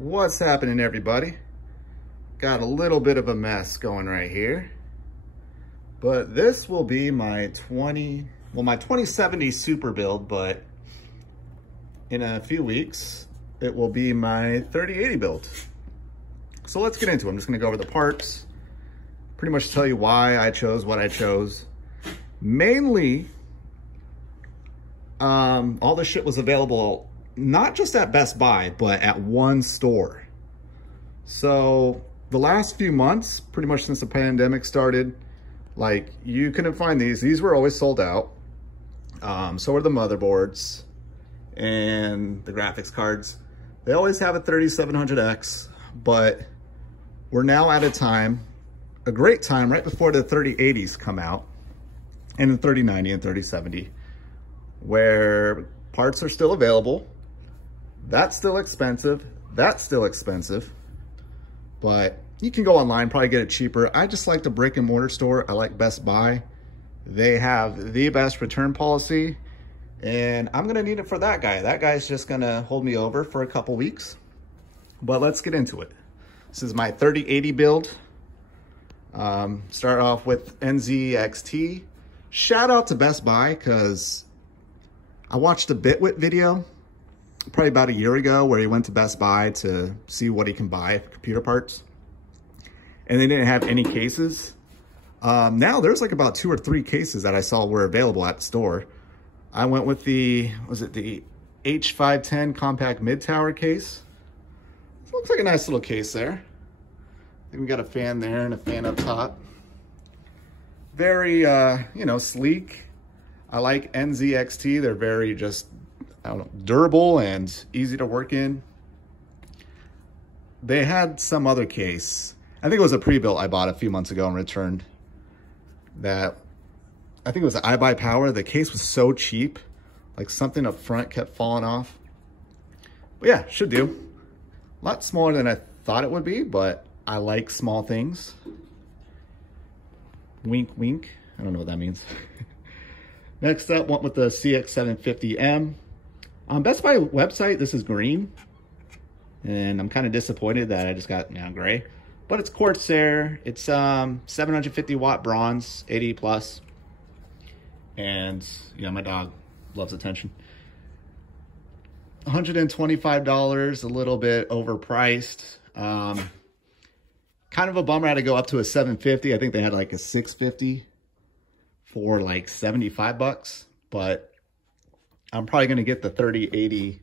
What's happening, everybody? Got a little bit of a mess going right here, but this will be my 2070 super build, but in a few weeks it will be my 3080 build. So let's get into it. I'm just gonna go over the parts, pretty much tell you why I chose what I chose. Mainly, all this shit was available not just at Best Buy, but at one store. So the last few months, pretty much since the pandemic started, like, you couldn't find these. These were always sold out. So were the motherboards and the graphics cards. They always have a 3700X, but we're now at a great time right before the 3080s come out, and the 3090 and 3070, where parts are still available. That's still expensive. That's still expensive. But you can go online, probably get it cheaper. I just like the brick and mortar store. I like Best Buy. They have the best return policy, and I'm gonna need it for that guy. That guy's just gonna hold me over for a couple weeks. But let's get into it. This is my 3080 build. Start off with NZXT. Shout out to Best Buy, because I watched a Bitwit video probably about a year ago where he went to Best Buy to see what he can buy for computer parts, and they didn't have any cases. Now there's like about 2 or 3 cases that I saw were available at the store. I went with the, was it the H510 compact mid-tower case? It looks like a nice little case there. I think we got a fan there and a fan up top. Very, you know, sleek. I like NZXT. They're very just, I don't know, durable and easy to work in. They had some other case. I think it was a pre-built I bought a few months ago and returned. That, I think it was the iBuyPower. The case was so cheap. Like, something up front kept falling off. But yeah, should do. A lot smaller than I thought it would be, but I like small things. Wink, wink. I don't know what that means. Next up, went with the CX750M. On Best Buy website, this is green. And I'm kind of disappointed that I just got now gray. But it's Corsair. It's 750 watt bronze, 80 plus. And yeah, my dog loves attention. $125, a little bit overpriced. Kind of a bummer I had to go up to a 750. I think they had like a 650 for like 75 bucks, but I'm probably going to get the 3080,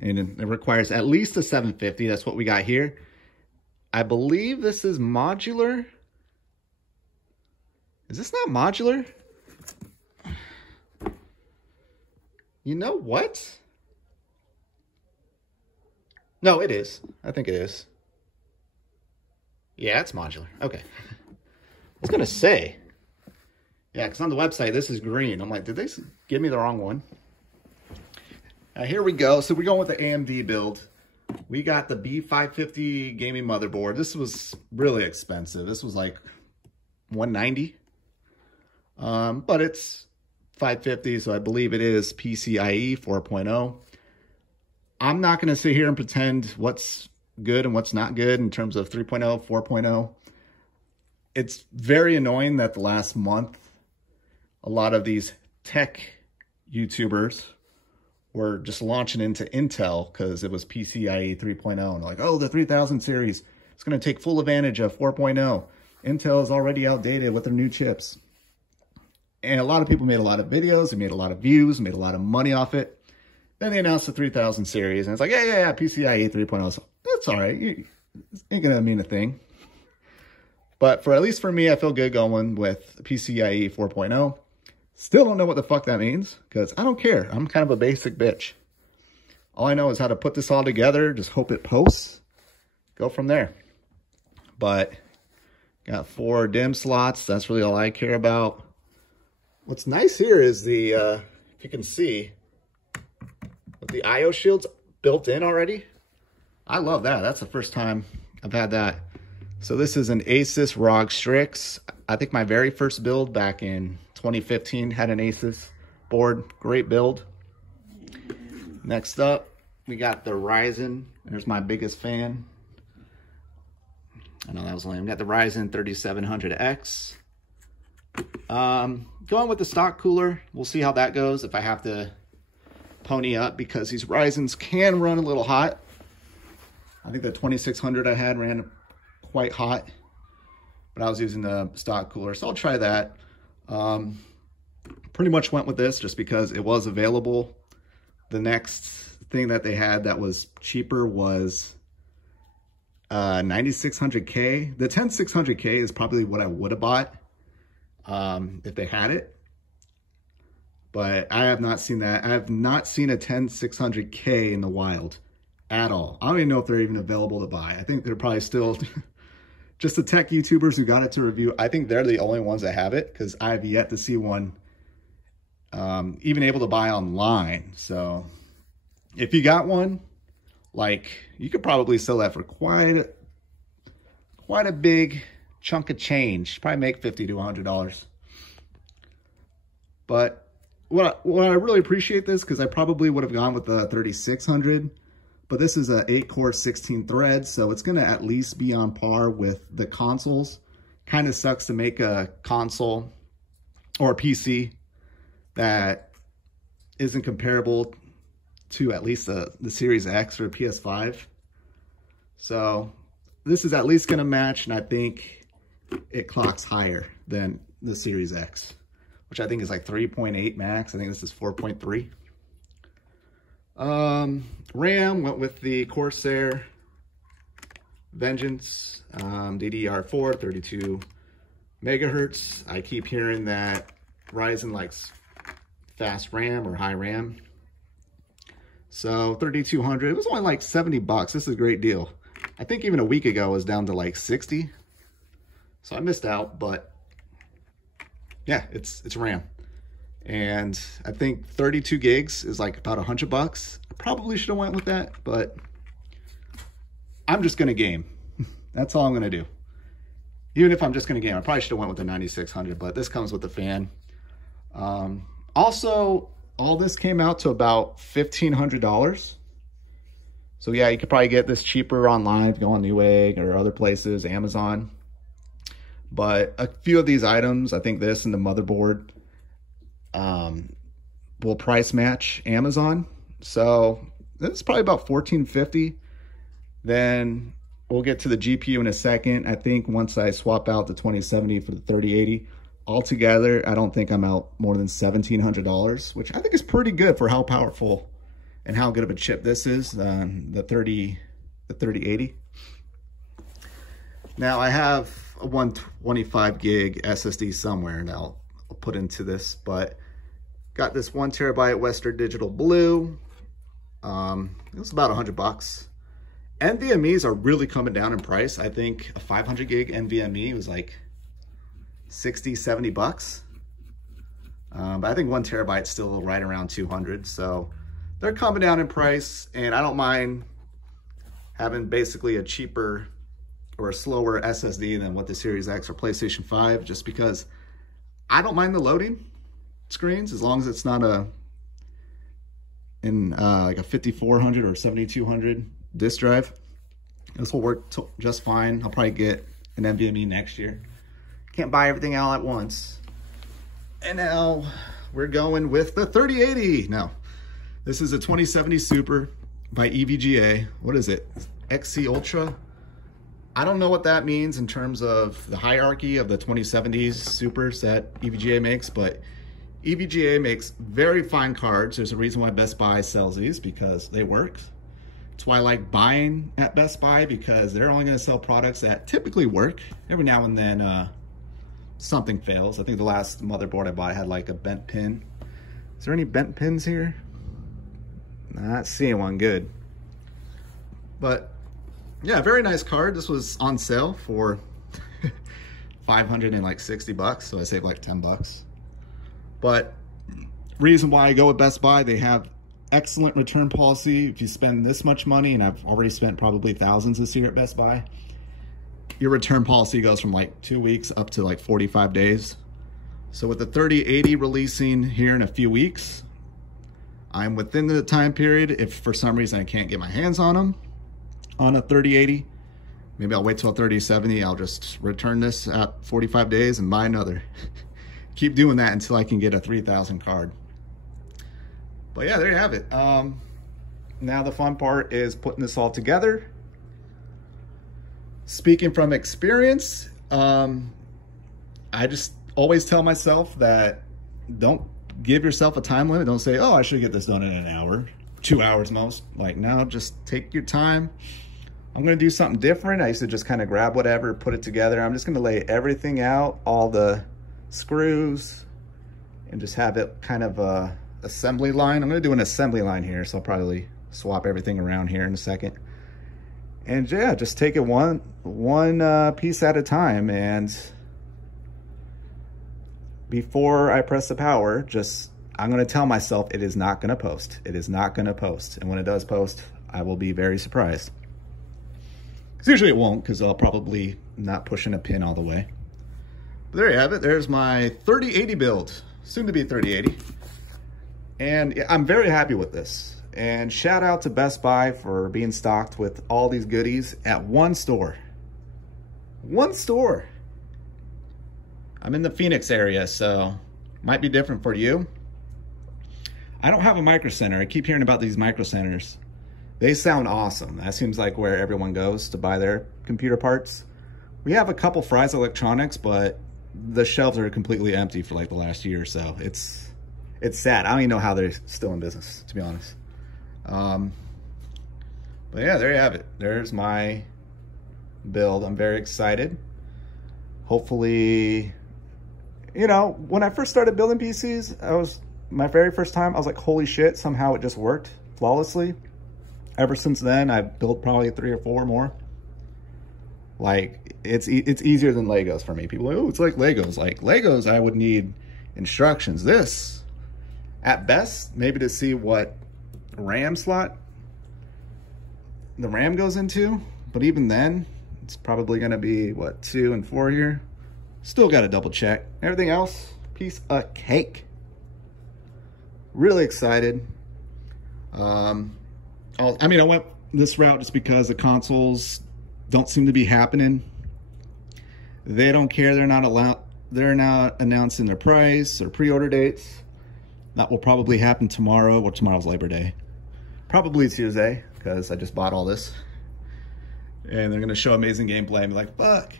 and it requires at least a 750. That's what we got here. I believe this is modular. Is this not modular? You know what? No, it is. I think it is. Yeah, it's modular. Okay. I was going to say. Yeah, because on the website, this is green. I'm like, did they give me the wrong one? Here we go. So we're going with the AMD build. We got the B550 gaming motherboard. This was really expensive. This was like $190. But it's 550, so I believe it is PCIe 4.0. I'm not going to sit here and pretend what's good and what's not good in terms of 3.0, 4.0. It's very annoying that the last month, a lot of these tech YouTubers were just launching into Intel because it was PCIe 3.0. And they're like, oh, the 3000 series, it's going to take full advantage of 4.0. Intel is already outdated with their new chips. And a lot of people made a lot of videos, they made a lot of views, made a lot of money off it. Then they announced the 3000 series, and it's like, yeah, PCIe 3.0. So that's all right. It ain't going to mean a thing. But at least for me, I feel good going with PCIe 4.0. Still don't know what the fuck that means, because I don't care. I'm kind of a basic bitch. All I know is how to put this all together, just hope it posts, go from there. But got 4 DIMM slots. That's really all I care about. What's nice here is the, if you can see, with the IO shields built in already. I love that. That's the first time I've had that. So this is an Asus ROG Strix. I think my very first build back in 2015 had an Asus board. Great build. Next up, we got the Ryzen. There's my biggest fan. I know that was lame. We got the Ryzen 3700X. Going with the stock cooler. We'll see how that goes if I have to pony up, because these Ryzens can run a little hot. I think the 2600 I had ran quite hot, but I was using the stock cooler, so I'll try that. Pretty much went with this just because it was available. The next thing that they had that was cheaper was 9600K. The 10600K is probably what I would have bought if they had it, but I have not seen that. I have not seen a 10600K in the wild at all. I don't even know if they're even available to buy. I think they're probably still just the tech YouTubers who got it to review. I think they're the only ones that have it, because I have yet to see one even able to buy online. So if you got one, like, you could probably sell that for quite a big chunk of change. Probably make $50 to $100. But what I really appreciate this, because I probably would have gone with the 3600, but this is a 8-core 16 thread, so it's gonna at least be on par with the consoles. Kind of sucks to make a console or a PC that isn't comparable to at least the Series X or PS5. So this is at least gonna match, and I think it clocks higher than the Series X, which I think is like 3.8 max. I think this is 4.3. RAM went with the Corsair Vengeance DDR4, 32 megahertz. I keep hearing that Ryzen likes fast RAM or high RAM. So 3200, it was only like 70 bucks. This is a great deal. I think even a week ago it was down to like 60. So I missed out, but yeah, it's RAM. And I think 32 gigs is like about 100 bucks. I probably should have went with that, but I'm just gonna game. That's all I'm gonna do. Even if I'm just gonna game, I probably should have went with the 9600, but this comes with the fan. Also, all this came out to about $1,500. So yeah, you could probably get this cheaper online if you go on Newegg or other places, Amazon. But a few of these items, I think this and the motherboard, will price match Amazon. So this is probably about $1,450. Then we'll get to the GPU in a second. I think once I swap out the 2070 for the 3080, altogether, I don't think I'm out more than $1,700, which I think is pretty good for how powerful and how good of a chip this is, the 3080. Now I have a 125 gig SSD somewhere, and I'll put into this, but got this 1 terabyte Western Digital Blue. It was about 100 bucks. NVMEs are really coming down in price. I think a 500 gig NVMe was like 60, 70 bucks. But I think 1 terabyte is still right around 200. So they're coming down in price, and I don't mind having basically a cheaper or a slower SSD than what the Series X or PlayStation 5, just because I don't mind the loading screens as long as it's not like a 5400 or 7200 disk drive. This will work just fine. I'll probably get an NVMe next year. Can't buy everything all at once. And now we're going with the 3080. Now, this is a 2070 Super by EVGA. What is it? XC Ultra? I don't know what that means in terms of the hierarchy of the 2070s Supers that EVGA makes, but EVGA makes very fine cards. There's a reason why Best Buy sells these, because they work. That's why I like buying at Best Buy, because they're only going to sell products that typically work. Every now and then something fails. I think the last motherboard I bought had like a bent pin. Is there any bent pins here? Not seeing one. Good. But yeah, very nice card. This was on sale for 560 bucks, so I saved like 10 bucks. But reason why I go with Best Buy, they have excellent return policy. If you spend this much money, and I've already spent probably thousands this year at Best Buy, your return policy goes from like 2 weeks up to like 45 days. So with the 3080 releasing here in a few weeks, I'm within the time period. If for some reason I can't get my hands on them on a 3080, maybe I'll wait till a 3070. I'll just return this at 45 days and buy another. Keep doing that until I can get a 3000 card. But yeah, there you have it. Now the fun part is putting this all together. Speaking from experience, I just always tell myself that don't give yourself a time limit. Don't say, oh, I should get this done in an hour, 2 hours most. Like, no, just take your time. I'm gonna do something different. I used to just kind of grab whatever, put it together. I'm just gonna lay everything out, all the screws, and just have it kind of a assembly line. I'm gonna do an assembly line here, so I'll probably swap everything around here in a second. And yeah, just take it one piece at a time. And before I press the power, I'm gonna tell myself it is not gonna post. It is not gonna post. And when it does post, I will be very surprised. Because usually it won't, because I'll probably not pushing a pin all the way. But there you have it. There's my 3080 build, soon to be 3080. And I'm very happy with this. And shout out to Best Buy for being stocked with all these goodies at one store. One store. I'm in the Phoenix area, so might be different for you. I don't have a micro center. I keep hearing about these micro centers. They sound awesome. That seems like where everyone goes to buy their computer parts. We have a couple Fry's Electronics, but the shelves are completely empty for like the last year or so. It's sad. I don't even know how they're still in business, to be honest. But yeah, there you have it. There's my build. I'm very excited. Hopefully, you know, when I first started building PCs, my very first time, I was like, holy shit, somehow it just worked flawlessly. Ever since then, I've built probably 3 or 4 more. Like, it's easier than Legos for me. People are like, oh, it's like Legos. Like, Legos, I would need instructions. This, at best, maybe to see what RAM slot the RAM goes into. But even then, it's probably going to be, what, 2 and 4 here. Still got to double check. Everything else, piece of cake. Really excited. I mean, I went this route just because the consoles don't seem to be happening. They don't care. They're not announcing their price or pre-order dates. That will probably happen tomorrow, or tomorrow's Labor Day. Probably Tuesday, because I just bought all this. And they're going to show amazing gameplay and be like, fuck,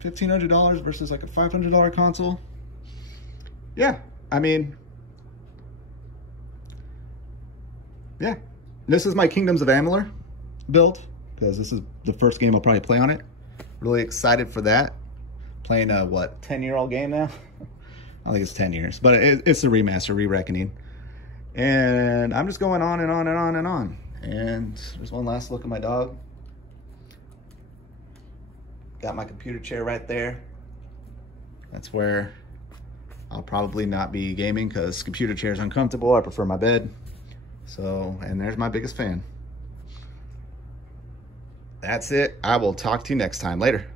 $1,500 versus like a $500 console. Yeah, I mean, yeah. This is my Kingdoms of Amalur build, because this is the first game I'll probably play on it. Really excited for that. Playing a, what, 10-year-old game now? I think it's 10 years, but it's a remaster, re-reckoning. And I'm just going on and on and on and on. And there's one last look at my dog. Got my computer chair right there. That's where I'll probably not be gaming, because computer chair is uncomfortable. I prefer my bed. So, and there's my biggest fan. That's it. I will talk to you next time. Later.